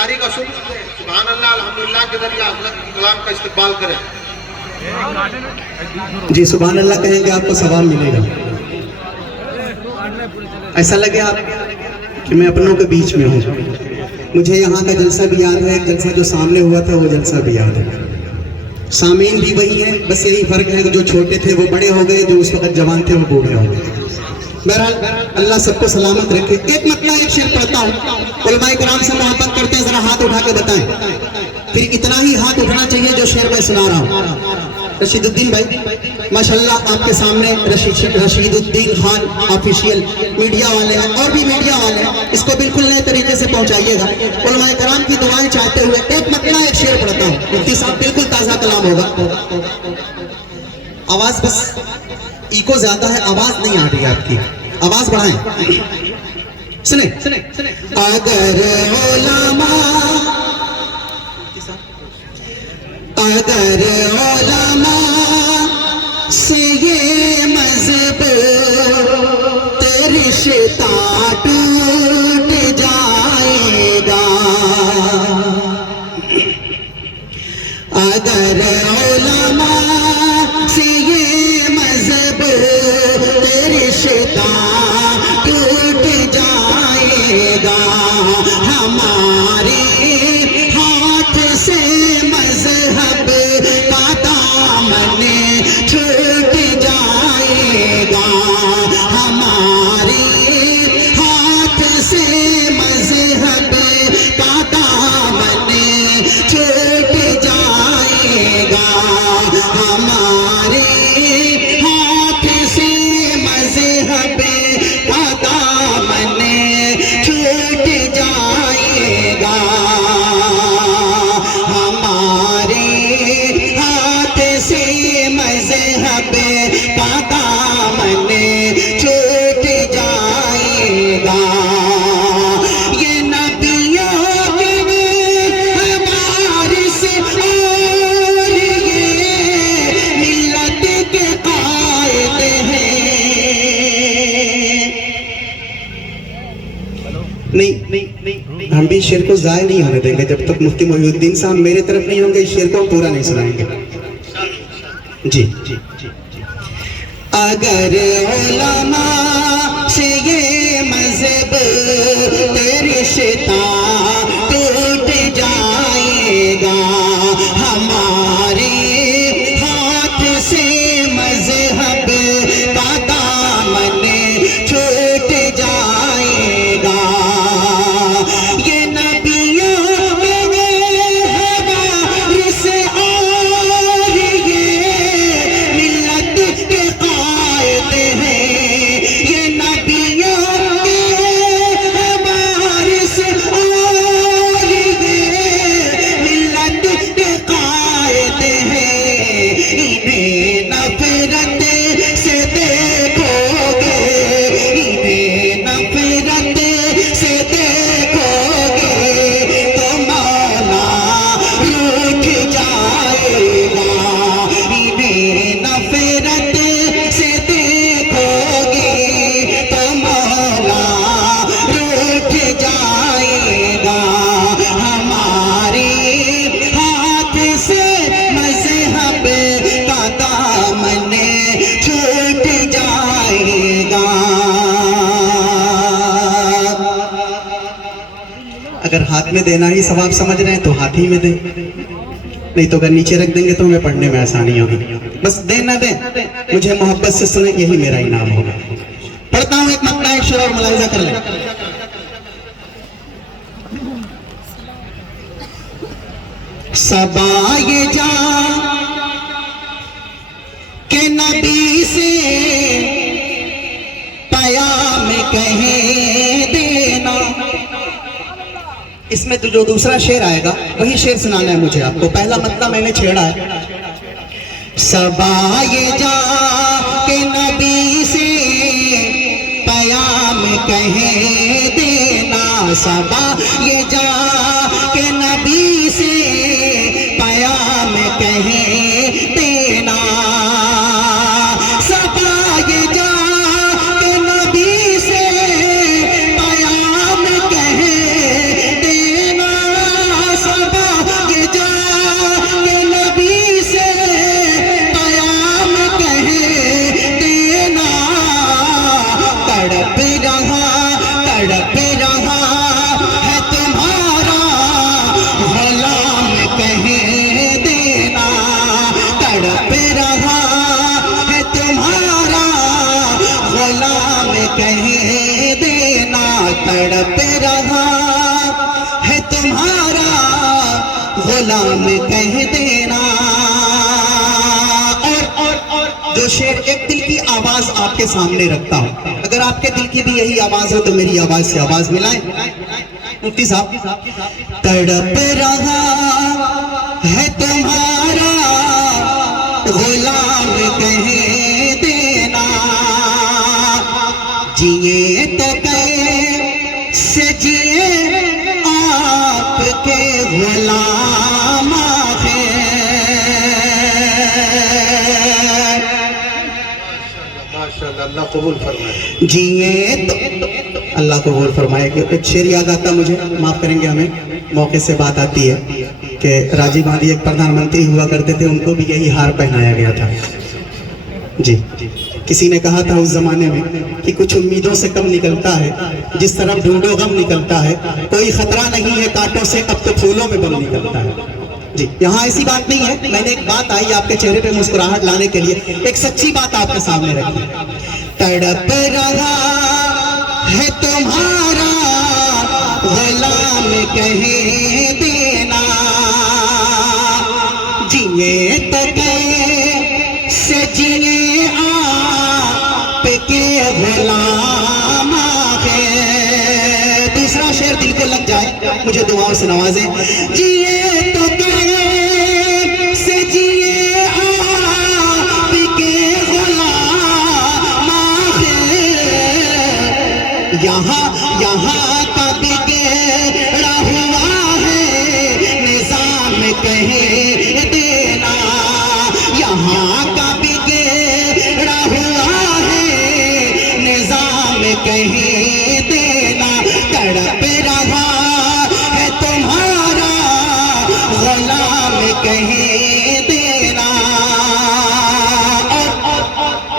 قاری کا شکر سبحان اللہ الحمدللہ کے ذریعے حضرت کلام کا استقبال کریں. جی سبحان اللہ کہیں گے آپ کو ثواب ملے گا. ایسا لگے آپ کہ میں اپنوں کے بیچ میں ہوں. مجھے یہاں کا جلسہ بھی یاد ہے, جلسہ جو سامنے ہوا تھا وہ جلسہ بھی یاد ہے. سامعین بھی وہی ہیں, بس یہی فرق ہے کہ جو چھوٹے تھے وہ بڑے ہو گئے, جو اس وقت جوان تھے وہ بوڑھے ہو گئے. بہرحال اللہ سب کو سلامت رکھے. ایک مطلب ایک شعر پڑھتا ہوں, علماء کرام سے محبت کرتے ہیں, ذرا ہاتھ اٹھا کے بتائیں. پھر اتنا ہی ہاتھ اٹھنا چاہیے جو شعر میں سنا رہا ہوں. رشید الدین بھائی ماشاءاللہ آپ کے سامنے رشید الدین خان آفیشیل میڈیا والے ہیں, اور بھی میڈیا والے ہیں, اس کو بالکل نئے طریقے سے پہنچائیے گا. علماء کرام کی دعائیں چاہتے ہوئے ایک مطلب ایک شعر پڑھتا ہوں. مفتی صاحب بالکل تازہ کلام ہوگا. آواز بس ایکو زیادہ ہے, آواز نہیں آ رہی ہے آپ کی, آواز بڑھائیں. سنیں اگر علماء سے یہ مذہب رشتہ ٹوٹ جائے گا, اگر علماء سے یہ مذہب رشتہ ٹوٹ جائے گا, ہمارے ہاتھ سے مذہب کا دامن چھوٹ جائے گا, ہمارے ہاتھ سے مذہب کا دامن چھوٹ جائے گا, ہمارے ہاتھ سے مذہب کا دامن چھوٹ جائے گا, ہمارے ہاتھ سے مذہب کا دامن چھوٹ جائے گا. یہ نبیوں کے وارث اور یہ ملت کے قائد ہیں. نہیں ہم بھی شعر کو ضائع نہیں ہونے دیں گے جب تک مفتی محی الدین صاحب میرے طرف نہیں ہوں گے, اس شعر کو ہم پورا نہیں سنائیں گے. جی اگر علماء سے یہ مذہب رشتہ ٹوٹ جائے گا, ہمارے ہاتھ سے مذہب کا دامن چھوٹ جائے گا. یہ نبیوں کے وارث اور یہ ملت کے قائد ہیں, یہ نبیوں کے وارث اور یہ ملت کے قائد ہیں. انہیں نفرت سے دیکھو گے, انہیں نفرت سے دیکھو گے تو مولا روٹھ جائے گا, انہیں نفرت سے دیکھو گے تو مولا روٹھ جائے گا, ہمارے ہاتھ سے مذہب کا دامن چھوٹ جائے گا. اگر ہاتھ میں دینا ہی ثواب سمجھ رہے ہیں تو ہاتھ ہی میں دیں, نہیں تو اگر نیچے رکھ دیں گے تو ہمیں پڑھنے میں آسانی ہوگی. بس دیں نہ دیں, مجھے محبت سے سنیں, یہی میرا انعام ہوگا. پڑھتا ہوں ایک مقطع, ایک شعر اور ملاحظہ کر لیں. صبا یہ جان کہ نبی سے پیام کہیں دینا. اس میں تو جو دوسرا شعر آئے گا وہی شعر سنانا ہے مجھے آپ کو. پہلا مطلب میں نے چھیڑا ہے. صبا یہ جان کہ نبی سے پیام کہیں دینا, صبا یہ جان کہ نبی سے پیام کہیں دینا, صبا یہ جان کہ نبی سے پیام کہیں دینا. غلام کہہ دینا. اور جو شعر ایک دل کی آواز آپ کے سامنے رکھتا ہوں, اگر آپ کے دل کی بھی یہی آواز ہے تو میری آواز سے آواز ملائیں. مفتی صاحب, تڑپ رہا ہے تمہارا غلام کہہ دینا, جیے تو کیسے جیے آپ کے غلام ہیں. ماشاءاللہ, اللہ قبول فرمائے. جیے تو اللہ قبول فرمائے. کہ ایک شعر یاد آتا مجھے, معاف کریں گے ہمیں, موقع سے بات آتی ہے کہ راجیو گاندھی ایک پردھان منتری ہوا کرتے تھے, ان کو بھی یہی ہار پہنایا گیا تھا. جی, کسی نے کہا تھا اس زمانے میں کہ کچھ امیدوں سے کم نکلتا ہے, جس طرف ڈھونڈو غم نکلتا ہے, کوئی خطرہ نہیں ہے کانٹوں سے, اب تو پھولوں میں بم نکلتا ہے. جی, یہاں ایسی بات نہیں ہے, میں نے ایک بات آئی آپ کے چہرے پہ مسکراہٹ لانے کے لیے, ایک سچی بات آپ کے سامنے رکھی. تڑپ رہا ہے تمہارا غلام کہہ دینا, جیے تو کیسے جیے آپ کے غلام ہیں. دوسرا شعر دل کو لگ جائے, مجھے دعاؤں سے نوازیں. جیے تو کیسے جیے آپ کے غلام ہیں, یہاں کا بگڑا ہوا ہے نظام کہہ دینا, یہاں کا بگڑا ہوا ہے نظام کہہ دینا. تڑپ رہا ہے تمہارا غلام کہہ دینا.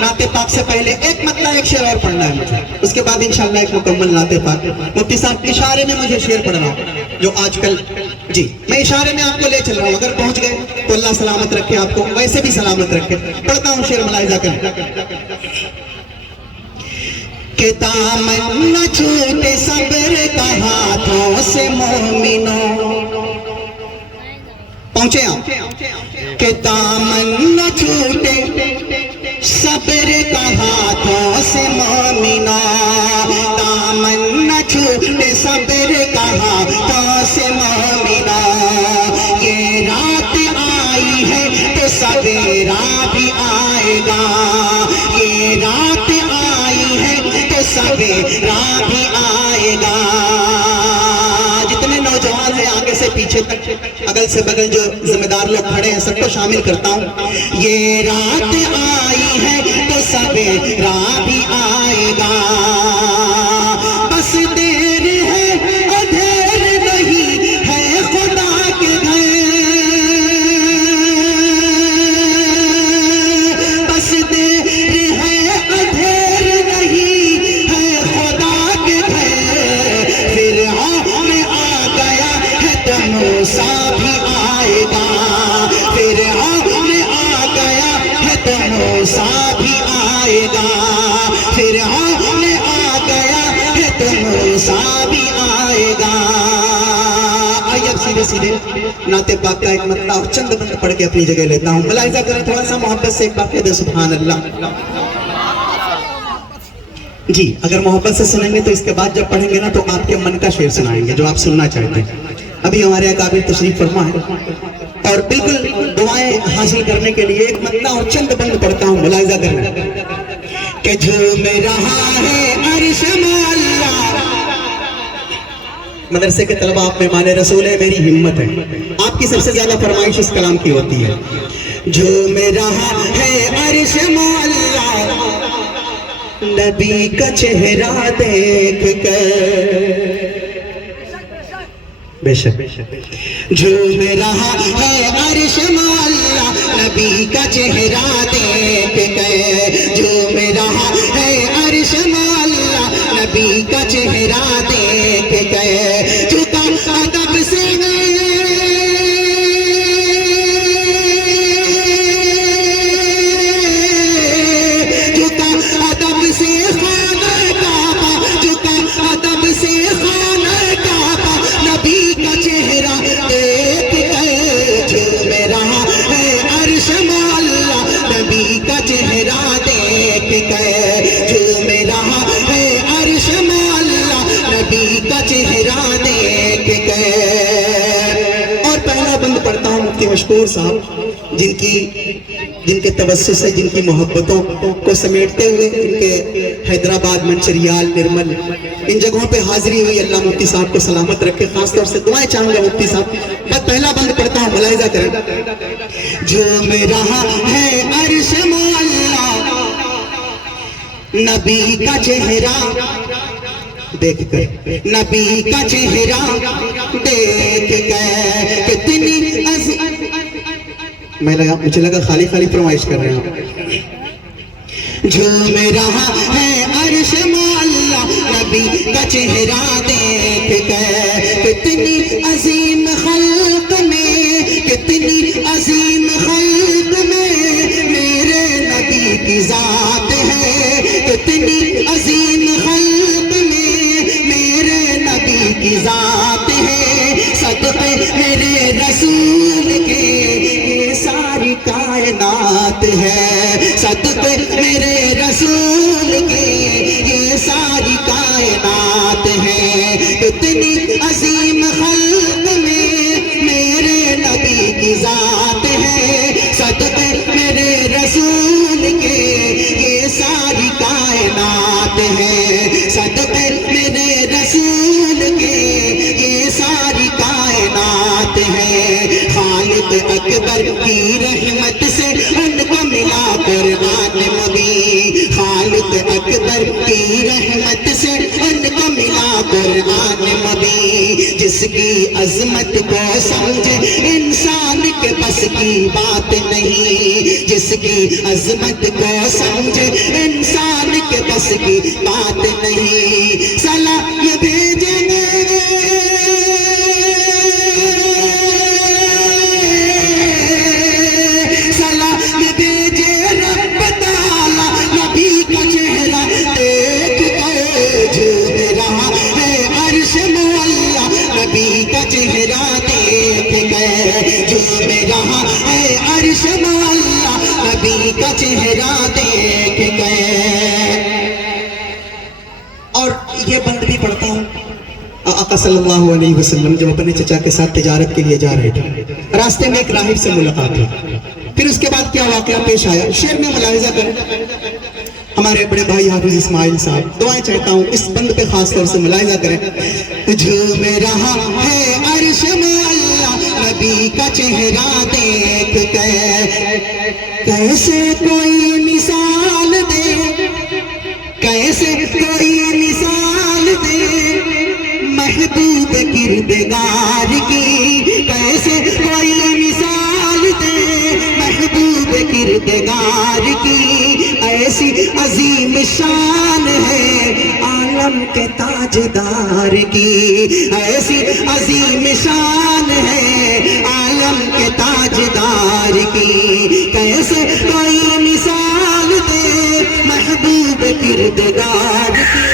نعت پاک سے پہلے ایک مطلب ایک شعر اور پڑھنا ہے مجھے, اس کے بعد انشاءاللہ ایک مکمل نعت پاک. مفتی صاحب اشارے میں مجھے شعر پڑھنا جو آج کل, جی میں اشارے میں آپ کو لے چل رہا ہوں, اگر پہنچ گئے تو اللہ سلامت رکھے آپ کو, ویسے بھی سلامت رکھے. پڑھتا ہوں شعر, ملاحظہ کریں. کہ دامن نہ چھوٹے صبر کا ہاتھوں سے مومنوں, پہنچے آپ, کہ دامن نہ چھوٹے صبر کا ہاتھوں سے مومنوں, دامن نہ چھوٹے صبر کا ہاتھوں سے مومنوں. یہ رات آئی ہے تو سویرا بھی آئے گا, یہ رات آئی ہے تو سویرا بھی آئے گا. جتنے نوجوان ہیں آگے سے پیچھے تک, اگل سے بگل جو ذمہ دار لوگ کھڑے ہیں, سب کو شامل کرتا ہوں. یہ رات آئی ہے تو سویرا بھی آئے گا, بس دیر ہے اندھیر نہیں ہے خدا کے گھر, بس دیر ہے اندھیر نہیں ہے خدا کے گھر. فرعون آ گیا ہے تو موسیٰ بھی آئے گا, فرعون آ گیا ہے تو موسیٰ بھی آئے گا, فرعون آ گیا ہے تو موسیٰ بھی آئے گا. آئیے اب سیدھے سیدھے نعت پاک کا ایک مطلع اور چند بند پڑھ کے اپنی جگہ لیتا ہوں. ملاحظہ کریں, تھوڑا سا محبت سے ایک بار دے سبحان اللہ. جی, اگر محبت سے سنیں گے تو اس کے بعد جب پڑھیں گے نا تو آپ کے من کا شعر سنائیں گے جو آپ سننا چاہتے ہیں. ابھی ہمارے اکابر تشریف فرما ہے, اور بالکل دعائیں حاصل کرنے کے لیے ایک مطلع اور چند بند پڑھتا ہوں, ملاحظہ کرنا. کہ جھوم رہا ہے عرش مولا, مدرسے کے طلبہ آپ مہمان رسول ہے, میری ہمت ہے, آپ کی سب سے زیادہ فرمائش اس کلام کی ہوتی ہے. جھوم رہا ہے عرش مولا نبی کا چہرہ دیکھ کر, بے شک جھوم رہا ہے عرش مولا نبی کا چہرہ دیکھ کر, جھوم رہا ہے عرش مولا نبی کا چہرہ دیکھ کر. جھکا ادب سے نبی کا چہرہ دیکھ کر مفتی مشکور صاحب جن کے توسط سے جن کی محبتوں کو سمیٹتے ہوئے ان کے حیدرآباد منچریال نرمل ان جگہوں پہ حاضری ہوئی. اللہ مفتی صاحب کو سلامت رکھے. خاص طور سے دعائیں چاہوں گا مفتی صاحب. بس پہلا بند پڑھتا ہوں, ملاحظہ کریں. جھوم رہا ہے عرش معلا نبی کا چہرہ دیکھ کر, نبی کا چہرہ دیکھ کر کتنی مجھے لگا خالی فرمائش کر رہے ہیں. جھوم رہا ہے عرش معلا نبی کا چہرہ دیکھ کر کتنی عظیم خلق میں, کتنی عظیم خلق میں میرے نبی کی ذات ہے. کتنی عظیم خلق میں میرے نبی کی ذات ہے. صدقے میرے رسول کے یہ ساری کائنات ہے. صدقے میرے رسول کے یہ ساری کائنات ہے. کتنی عظیم خلق میں میرے نبی کی ذات ہے. صدقے میرے رسول کے یہ ساری کائنات ہے. صدقے میرے رسول کے یہ ساری کائنات ہے. خالق اکبر کی رحمت سے ان کو ملا قرآن مبین. خالق اکبر کی رحمت سے ان کو ملا قرآن مبین. جس کی عظمت کو سمجھے انسان کے بس کی بات نہیں. جس کی عظمت کو سمجھے انسان کے بس کی بات نہیں. سلام بھیجیں گے چہرہ دیکھ گئے. جو میرا ہے عرش معلا نبی کا چہرہ دیکھ گئے. اور یہ بند بھی پڑھتا ہوں. آقا صلی اللہ علیہ وسلم جب اپنے چچا کے ساتھ تجارت کے لیے جا رہے تھے, راستے میں ایک راہب سے ملاقات ہوئی. پھر اس کے بعد کیا واقعہ پیش آیا شعر میں ملاحظہ کریں. ہمارے بڑے بھائی حافظ اسماعیل صاحب, دعائیں چاہتا ہوں اس بند پہ خاص طور سے ملاحظہ کریں. جھوم رہا ہے عرش معلا نبی کا چہرہ دیکھ کر کیسے کوئی مثال دے, کیسے کوئی مثال دے محبوب کردگار کی. کیسے کوئی مثال دے محبوب کردگار کی. ایسی عظیم شان ہے عالم کے تاجدار کی. ایسی عظیم شان ہے عالم کے تاجدار کی. کیسے کوئی مثال دے محبوب کردگار کی.